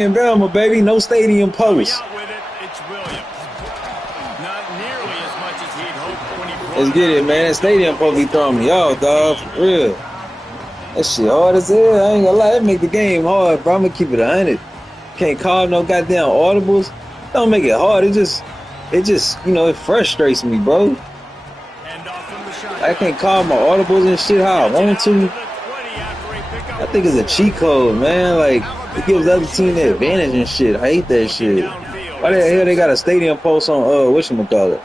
And Belma, baby, no stadium post. Out with it, it's Williams. Not nearly as much as he'd hoped when he brought Let's get it, man. That stadium post be throwing me off, dog. For real. That shit hard as hell. I ain't gonna lie. That make the game hard, bro. I'm gonna keep it 100. Can't call no goddamn audibles. Don't make it hard. It just, you know, it frustrates me, bro. I can't call my audibles and shit how I want to. I think it's a cheat code, man. Like, it gives the other team the advantage and shit. I hate that shit. Why the hell they got a stadium post on, whatchamacallit?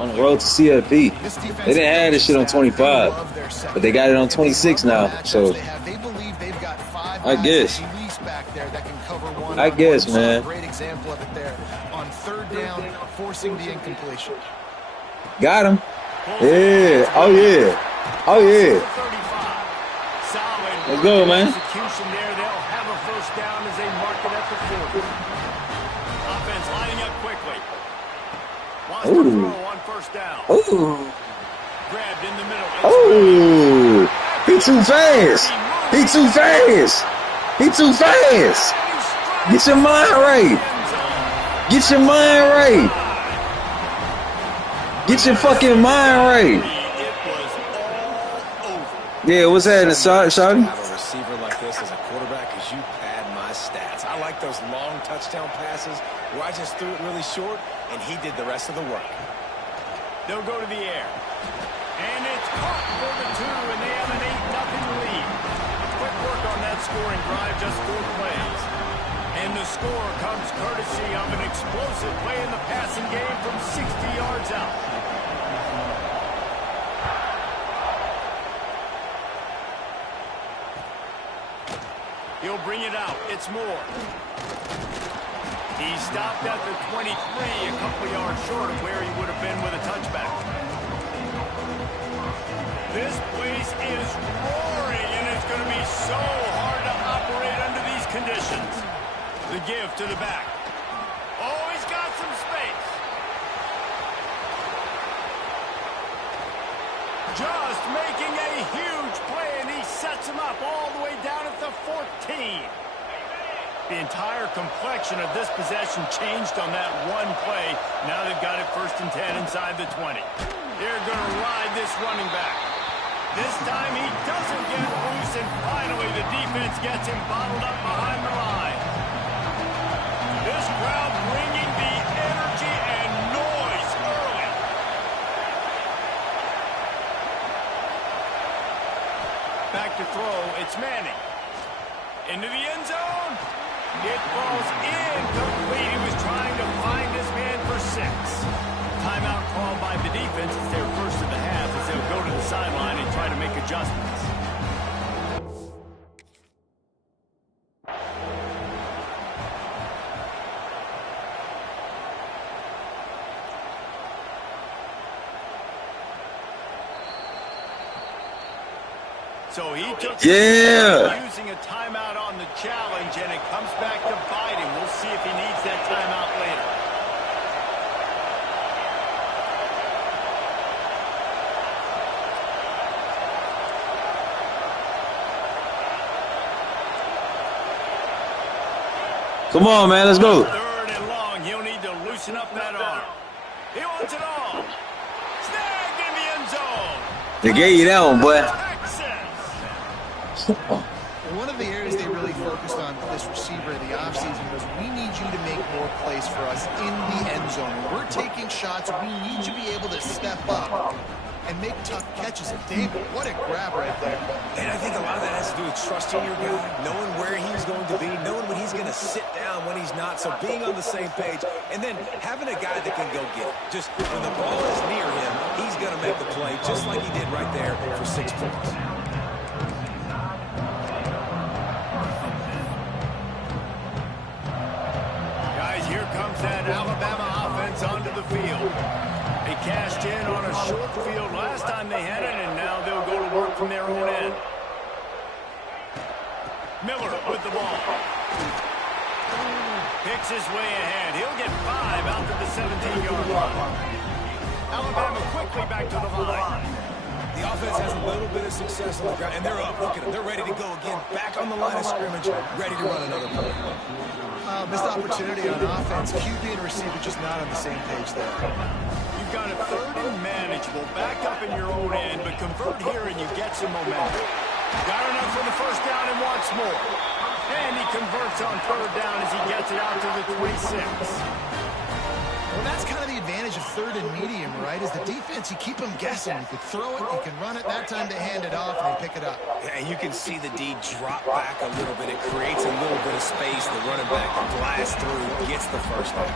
On the road to CFP. They didn't have this shit on 25, but they got it on 26 now, so I guess. I guess, man. Great example of it there. On third down, forcing the incompletion. Got him. Yeah. Oh, yeah. Oh, yeah. Let's go, man. Execution there. They'll have a first down as they mark it at the 40. Offense lining up quickly. Wants to throw on first down. Ooh. Grabbed in the middle. Oh. He too fast. He too fast. He too fast. Get your mind right. Get your mind right. Get your fucking mind right. Yeah, what's happening, Shawty? Have a receiver like this as a quarterback because you pad my stats. I like those long touchdown passes where I just threw it really short and he did the rest of the work. They'll go to the air. And it's caught for the 2, and they have an 8-0 lead. Quick work on that scoring drive, just 4 plays. And the score comes courtesy of an explosive play in the passing game from 60 yards out. He'll bring it out. It's Moore. He stopped at the 23, a couple yards short of where he would have been with a touchback. This place is roaring, and it's going to be so hard to operate under these conditions. The give to the back. Oh, he's got some space. Just making a huge play, and he sets him up all the way down at the 14. The entire complexion of this possession changed on that one play. Now they've got it 1st and 10 inside the 20. They're going to ride this running back. This time he doesn't get loose, and finally the defense gets him bottled up behind the line. This crowd bringing the energy and noise early. Back to throw, it's Manning. Into the end zone. It falls incomplete. He was trying to find this man for 6. Timeout called by the defense. It's their first of the half as they'll go to the sideline and try to make adjustments. So he took using a timeout on the challenge, and it comes back to bite him. We'll see if he needs that timeout later. Come on, man, let's go. 3rd and long. He'll need to loosen up that arm. He wants it all. Snagged in the end zone. They gave you that one, boy. One of the areas they really focused on with this receiver in the offseason was we need you to make more plays for us in the end zone. When we're taking shots, we need you to be able to step up and make tough catches. And David, what a grab right there. And I think a lot of that has to do with trusting your guy, knowing where he's going to be, knowing when he's going to sit down, when he's not. So being on the same page, and then having a guy that can go get it. Just when the ball is near him, he's going to make the play, just like he did right there for 6 points. That Alabama offense onto the field. They cashed in on a short field last time they had it, and now they'll go to work from their own end. Miller with the ball. Picks his way ahead. He'll get 5 out to the 17-yard line. Alabama quickly back to the line. The offense has a little bit of success on the ground, and they're up. Look at them. They're ready to go again. Back on the line of scrimmage, ready to run another play. Missed opportunity on offense. QB and receiver just not on the same page there. You've got a third and manageable, back up in your own end, but convert here and you get some momentum. Got enough for the first down and wants more. And he converts on third down as he gets it out to the 26. Well, that's kind of the advantage of third and medium, right? Is the defense, you keep them guessing. You can throw it, you can run it. That time they hand it off and they pick it up. Yeah, and you can see the D drop back a little bit. It creates a little bit of space. The running back blasts through, gets the first down.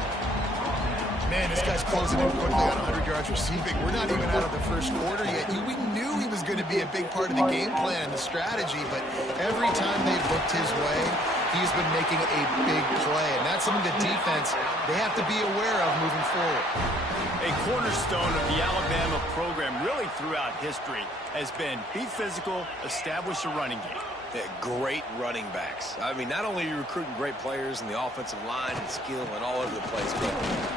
Man, this guy's closing in quickly on 100 yards receiving. We're not even out of the first quarter yet. We knew he was going to be a big part of the game plan and the strategy, but every time they've looked his way, he's been making a big play. And that's something the defense, they have to be aware of moving forward. A cornerstone of the Alabama program really throughout history has been be physical, establish a running game. Yeah, great running backs. I mean, not only are you recruiting great players in the offensive line and skill and all over the place, but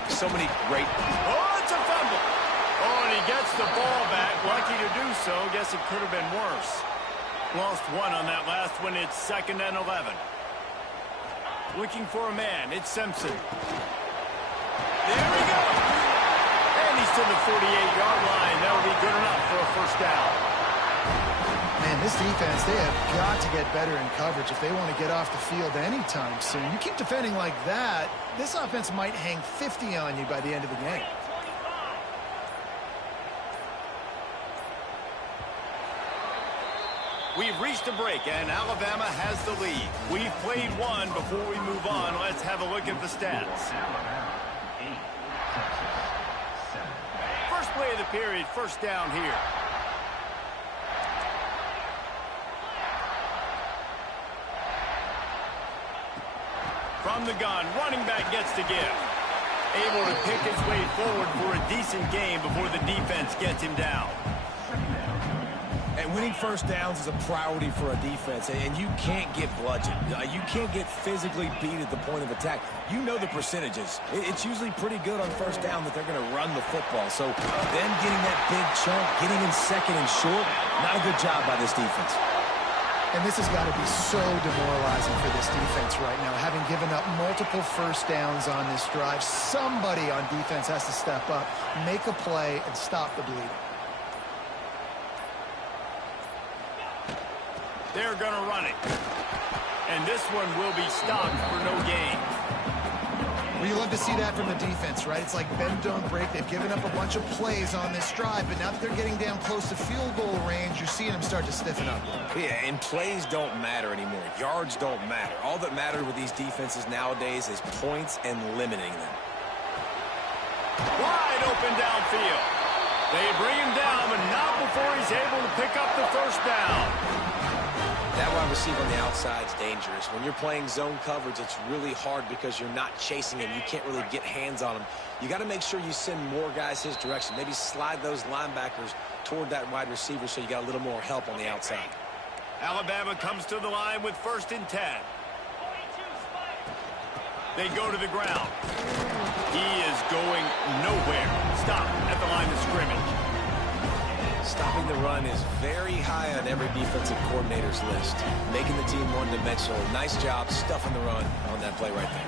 so many great... Oh, it's a fumble. Oh, and he gets the ball back. Lucky to do so. Guess it could have been worse. Lost one on that last one. It's 2nd and 11. Looking for a man. It's Simpson. There we go. And he's to the 48-yard line. That'll be good enough for a first down. Man, this defense, they have got to get better in coverage if they want to get off the field anytime soon. You keep defending like that, this offense might hang 50 on you by the end of the game. We've reached a break, and Alabama has the lead. We've played one. Before we move on, let's have a look at the stats. First play of the period, first down here. From the gun, running back gets to give. Able to pick his way forward for a decent game before the defense gets him down. And winning first downs is a priority for a defense, and you can't get bludgeoned. You can't get physically beat at the point of attack. You know the percentages. It's usually pretty good on first down that they're going to run the football. So them getting that big chunk, getting in second and short, not a good job by this defense. And this has got to be so demoralizing for this defense right now, having given up multiple first downs on this drive. Somebody on defense has to step up, make a play, and stop the bleeding. They're going to run it. And this one will be stopped for no gain. Well, you love to see that from the defense, right? It's like bend, don't break. They've given up a bunch of plays on this drive, but now that they're getting down close to field goal range, you're seeing them start to stiffen up. Yeah, and plays don't matter anymore. Yards don't matter. All that matters with these defenses nowadays is points and limiting them. Wide open downfield. They bring him down, but not before he's able to pick up the first down. That wide receiver on the outside is dangerous. When you're playing zone coverage, it's really hard because you're not chasing him. You can't really get hands on him. You got to make sure you send more guys his direction. Maybe slide those linebackers toward that wide receiver so you got a little more help on the outside. Alabama comes to the line with 1st and 10. They go to the ground. He is going nowhere. Stop at the line of scrimmage. Stopping the run is very high on every defensive coordinator's list. Making the team one-dimensional. Nice job stuffing the run on that play right there.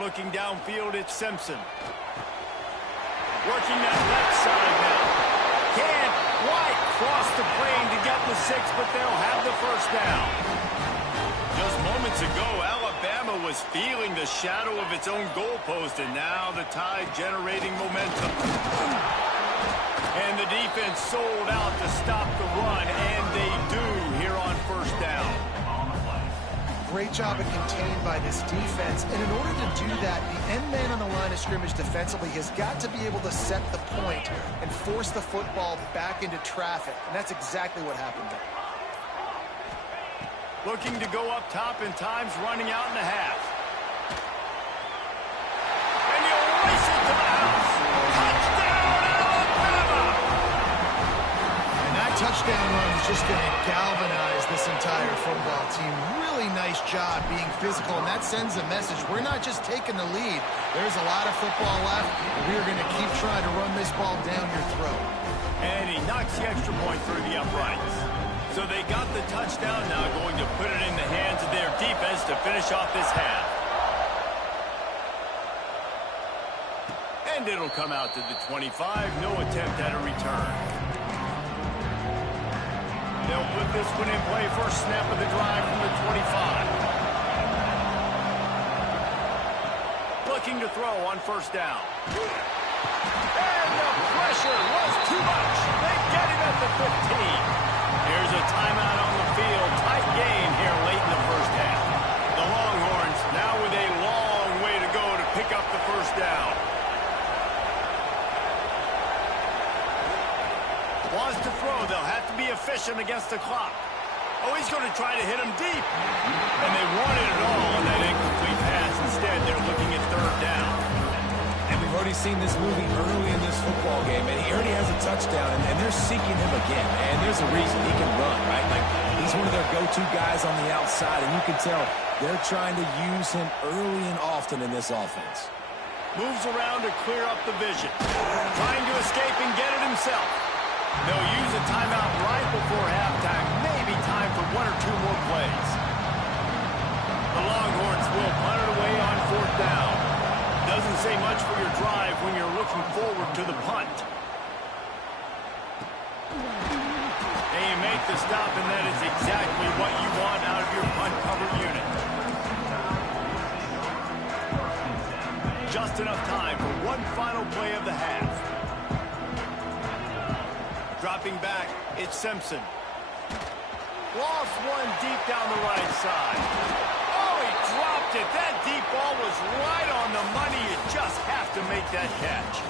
Looking downfield, it's Simpson. Working that left side now. Can't quite cross the plane to get the 6, but they'll have the first down. Just moments ago, Alabama was feeling the shadow of its own goalpost, and now the Tide generating momentum. And the defense sold out to stop the run, and they do here on first down. Great job of contained by this defense. And in order to do that, the end man on the line of scrimmage defensively has got to be able to set the point and force the football back into traffic. And that's exactly what happened there. Looking to go up top, and time's running out in the half. And he'll race it to the house. Touchdown, Alabama! And that touchdown run is just going to galvanize this this entire football team. Really nice job being physical, and that sends a message. We're not just taking the lead. There's a lot of football left, and we are going to keep trying to run this ball down your throat. And he knocks the extra point through the uprights. So they got the touchdown, now going to put it in the hands of their defense to finish off this half. And it'll come out to the 25. No attempt at a return. They'll put this one in play. First snap of the drive from the 25. Looking to throw on first down. And the pressure was too much. They get him at the 15. Here's a timeout on the field. Tight game here late in the first half. The Longhorns now with a long way to go to pick up the first down. Wants to throw. They'll have to be efficient against the clock. Oh, he's going to try to hit him deep. And they wanted it all on that incomplete pass. Instead, they're looking at third down. And we've already seen this movie early in this football game, and he already has a touchdown, and they're seeking him again. And there's a reason he can run, right? Like, he's one of their go-to guys on the outside, and you can tell they're trying to use him early and often in this offense. Moves around to clear up the vision. Trying to escape and get it himself. They'll use a timeout right before halftime. Maybe time for one or two more plays. The Longhorns will punt it away on fourth down. Doesn't say much for your drive when you're looking forward to the punt. And you make the stop, and that is exactly what you want out of your punt cover unit. Just enough time for one final play of the half. Dropping back, it's Simpson. Lost one deep down the right side. Oh, he dropped it. That deep ball was right on the money. You just have to make that catch.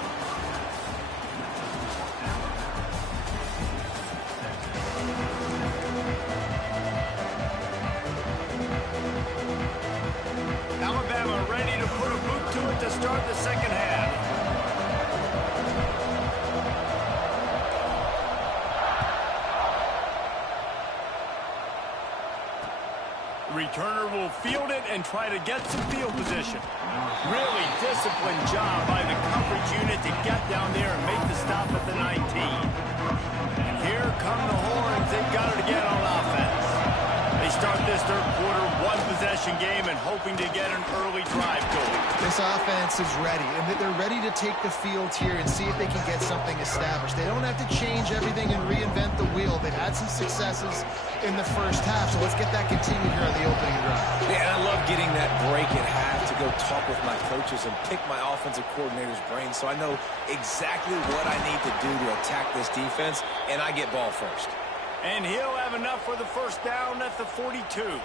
Alabama ready to put a boot to it to start the second half. Returner will field it and try to get some field position. Really disciplined job by the coverage unit to get down there and make the stop at the 19. And here come the Horns. They've got it again on offense. They start this third quarter one-possession game and hoping to get an early drive going. This offense is ready, and they're ready to take the field here and see if they can get something established. They don't have to change everything and reinvent the wheel. They've had some successes in the first half, so let's get that continued here on the opening drive. Yeah, and I love getting that break at half to go talk with my coaches and pick my offensive coordinator's brain so I know exactly what I need to do to attack this defense, and I get ball first. And he'll have enough for the first down at the 42.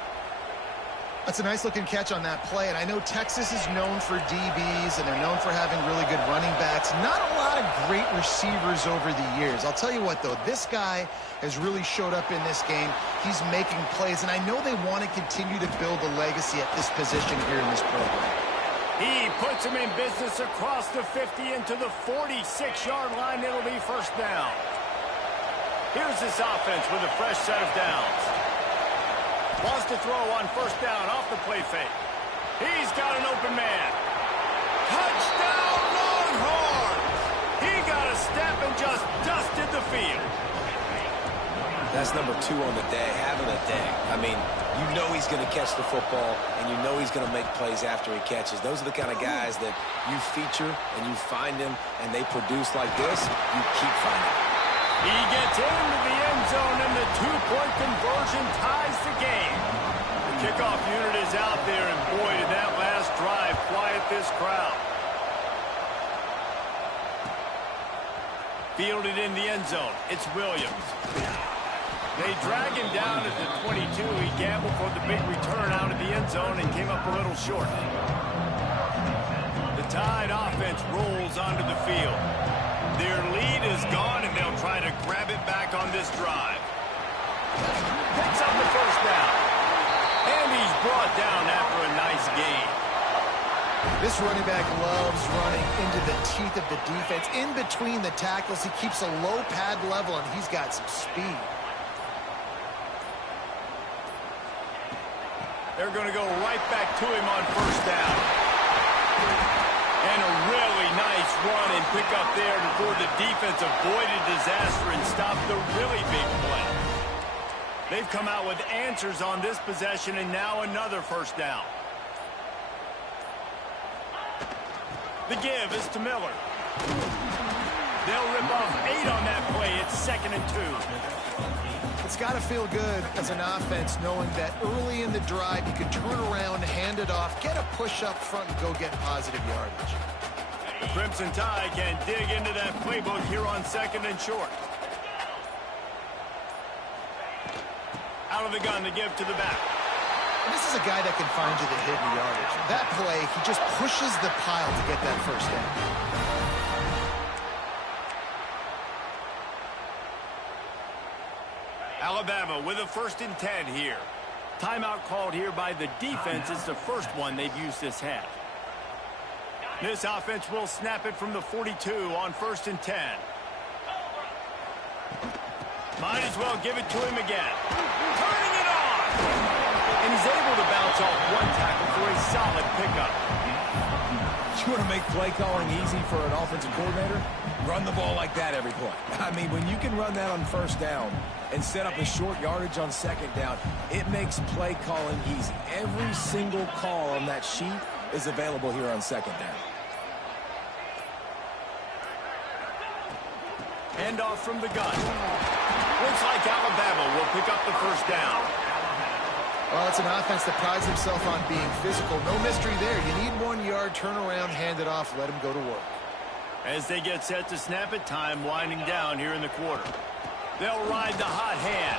That's a nice-looking catch on that play, and I know Texas is known for DBs, and they're known for having really good running backs. Not a lot of great receivers over the years. I'll tell you what, though, this guy has really showed up in this game. He's making plays, and I know they want to continue to build a legacy at this position here in this program. He puts him in business across the 50 into the 46-yard line. It'll be first down. Here's this offense with a fresh set of downs. Wants to throw on first down off the play fake. He's got an open man. Touchdown, Longhorns! He got a step and just dusted the field. That's number 2 on the day, having a day. I mean, you know he's going to catch the football, and you know he's going to make plays after he catches. Those are the kind of guys that you feature and you find them, and they produce like this, you keep finding them. He gets into the end zone, and the two-point conversion ties the game. The kickoff unit is out there, and boy, did that last drive quiet this crowd. Fielded in the end zone. It's Williams. They drag him down at the 22. He gambled for the big return out of the end zone and came up a little short. The Tide offense rolls onto the field. Their lead is gone, and they'll try to grab it back on this drive. Picks up the first down. And he's brought down after a nice gain. This running back loves running into the teeth of the defense. In between the tackles, he keeps a low pad level, and he's got some speed. They're going to go right back to him on first down. And a really nice run and pick up there before the defense avoided disaster and stopped the really big play. They've come out with answers on this possession, and now another first down. The give is to Miller. They'll rip off 8 on that play. It's 2nd and 2. It's got to feel good as an offense knowing that early in the drive you can turn around, hand it off, get a push up front, and go get positive yardage. The Crimson Tide can dig into that playbook here on 2nd and short. Out of the gun to give to the back. And this is a guy that can find you the hidden yardage. That play, he just pushes the pile to get that first down. Alabama with a 1st and 10 here. Timeout called here by the defense. It's the first one they've used this half. This offense will snap it from the 42 on 1st and 10. Might as well give it to him again. Turning it on! And he's able to bounce off one tackle for a solid pickup. You want to make play calling easy for an offensive coordinator? Run the ball like that every play. I mean, when you can run that on first down and set up a short yardage on 2nd down, it makes play calling easy. Every single call on that sheet is available here on 2nd down. Handoff from the gun. Looks like Alabama will pick up the first down. Well, it's an offense that prides himself on being physical. No mystery there. You need 1 yard, turn around, hand it off, let him go to work. As they get set to snap it, time winding down here in the quarter. They'll ride the hot hand.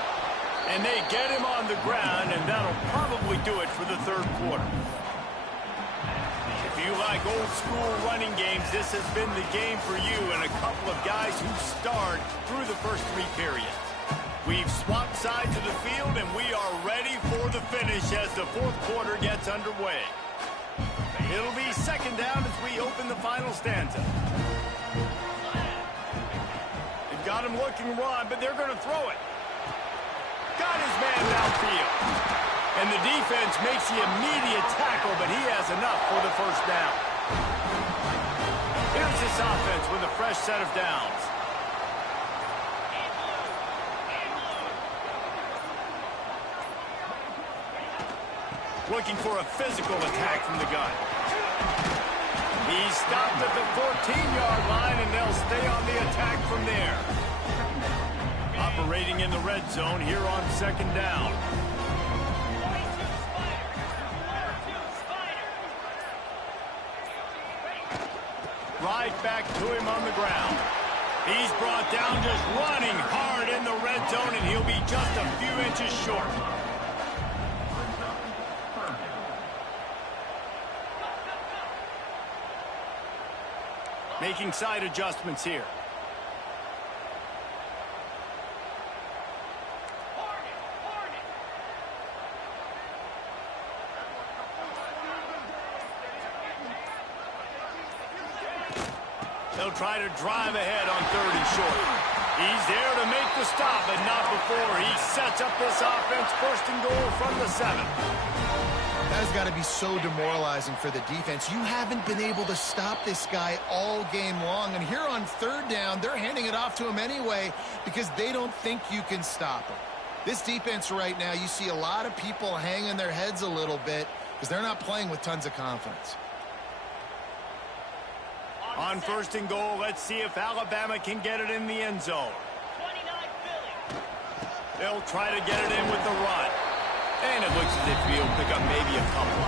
And they get him on the ground, and that'll probably do it for the 3rd quarter. If you like old school running games, this has been the game for you and a couple of guys who starred through the first 3 periods. We've swapped sides of the field, and we are ready for the finish as the 4th quarter gets underway. It'll be 2nd down as we open the final stanza. They've got him looking run, but they're going to throw it. Got his man downfield. And the defense makes the immediate tackle, but he has enough for the first down. Here's this offense with a fresh set of downs. Looking for a physical attack from the gun. He's stopped at the 14-yard line, and they'll stay on the attack from there. Operating in the red zone here on 2nd down. Right back to him on the ground. He's brought down just running hard in the red zone, and he'll be just a few inches short. Making side adjustments here. They'll try to drive ahead on 3rd and short. He's there to make the stop, but not before he sets up this offense 1st and goal from the 7. That has got to be so demoralizing for the defense. You haven't been able to stop this guy all game long. And here on 3rd down, they're handing it off to him anyway because they don't think you can stop him. This defense right now, you see a lot of people hanging their heads a little bit because they're not playing with tons of confidence. On 1st and goal, let's see if Alabama can get it in the end zone. They'll try to get it in with the run. And it looks as if he'll pick up maybe a couple.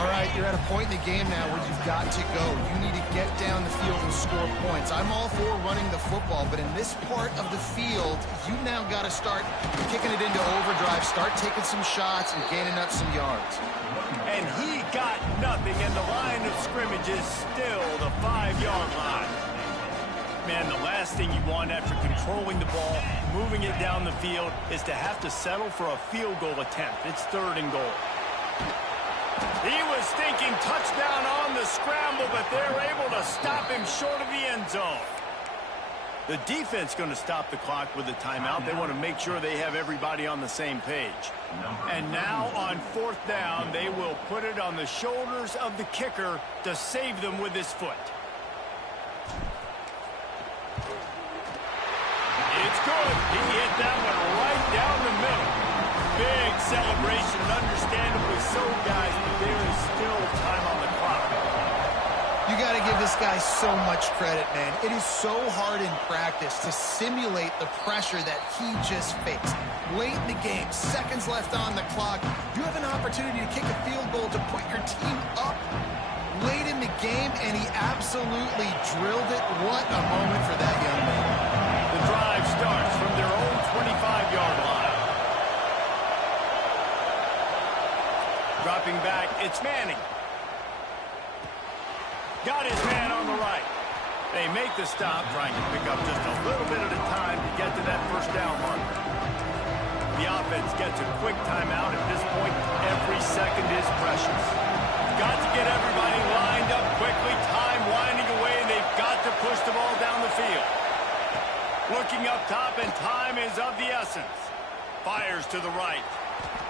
All right, you're at a point in the game now where you've got to go. You need to get down the field and score points. I'm all for running the football, but in this part of the field, you now got to start kicking it into overdrive, start taking some shots and gaining up some yards. And he got nothing, and the line of scrimmage is still the 5-yard line. Man, the last thing you want after controlling the ball, moving it down the field, is to have to settle for a field goal attempt. It's 3rd and goal. He was thinking touchdown on the scramble, but they're able to stop him short of the end zone. The defense going to stop the clock with a timeout. They want to make sure they have everybody on the same page. And now on 4th down, they will put it on the shoulders of the kicker to save them with his foot. It's good. He hit that one right down the middle. Big celebration, understandably so, guys, but there is still time on the clock. You got to give this guy so much credit, man. It is so hard in practice to simulate the pressure that he just faced. Late in the game, seconds left on the clock, you have an opportunity to kick a field goal to put your team up late in the game, and he absolutely drilled it. What a moment for that young man. The drive starts from their own 25-yard line. Dropping back, it's Manning. Got his man on the right. They make the stop, trying to pick up just a little bit at a time to get to that first down marker. The offense gets a quick timeout. At this point, every second is precious. Got to get everybody lined up quickly. Time winding away, and they've got to push the ball down the field. Looking up top, and time is of the essence. Fires to the right.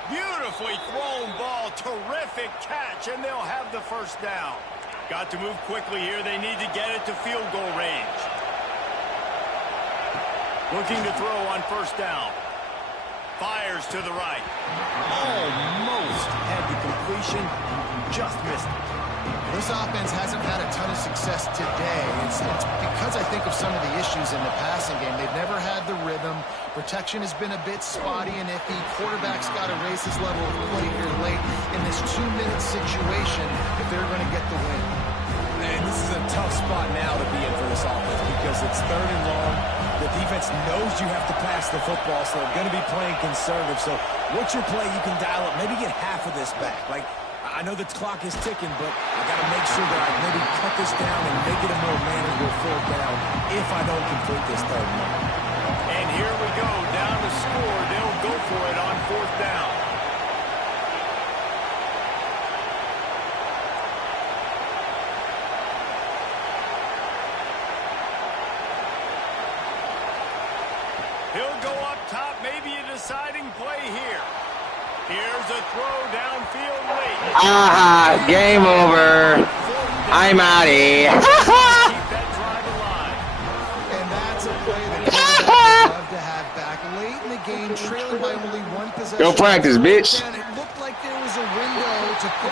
Beautifully thrown ball. Terrific catch, and they'll have the first down. Got to move quickly here. They need to get it to field goal range. Looking to throw on first down. Fires to the right. Almost had the completion. Just missed it. This offense hasn't had a ton of success today. It's because I think of some of the issues in the passing game. They've never had the rhythm. Protection has been a bit spotty and iffy. Quarterback's got to raise his level of play here late in this 2-minute situation if they're going to get the win. And this is a tough spot now to be in for this offense because it's 3rd and long. The defense knows you have to pass the football, so they're going to be playing conservative. So what's your play you can dial up? Maybe get half of this back. Like, I know the clock is ticking, but I got to make sure that I maybe cut this down and make it a more manageable 4th down if I don't complete this 3rd and long. And here we go, down to score. They'll go for it on 4th down. He'll go up top, maybe a deciding play here. Here's a throw downfield late. Game over. I'm out of here. Keep that drive alive. And that's a play that quarterback would love to have back late in the game, trailing by only 1 possession. Go practice, bitch. And it looked like there was a window to put